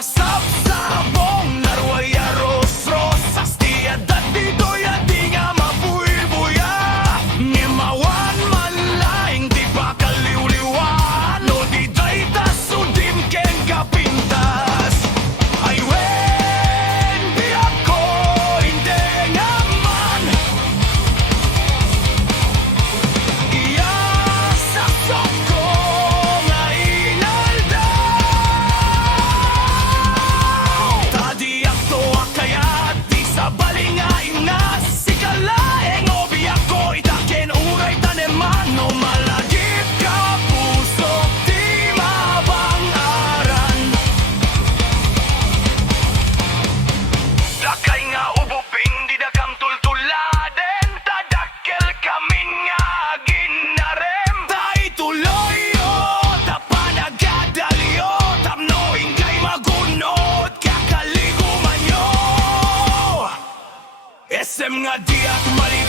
Sabong naruay aros rosas di adat dito ya di nga mabuy-buya ni mawan man laing di pa kaliw-liwan no di day tasudim ken kapintas ay wen di ako hindi nga man iya sa soko nga inalda tadi akto akayat di sa balingain na si kalaeng obi ako itaken uray taneman no malagip ka puso di mabangaran lakay nga ubuping di dagang tultuladen tadakkel kamin nga ginarem tay tuloy o tapanagadalyo tapno ingay magunod kakaliguman nyo SM nga di at mali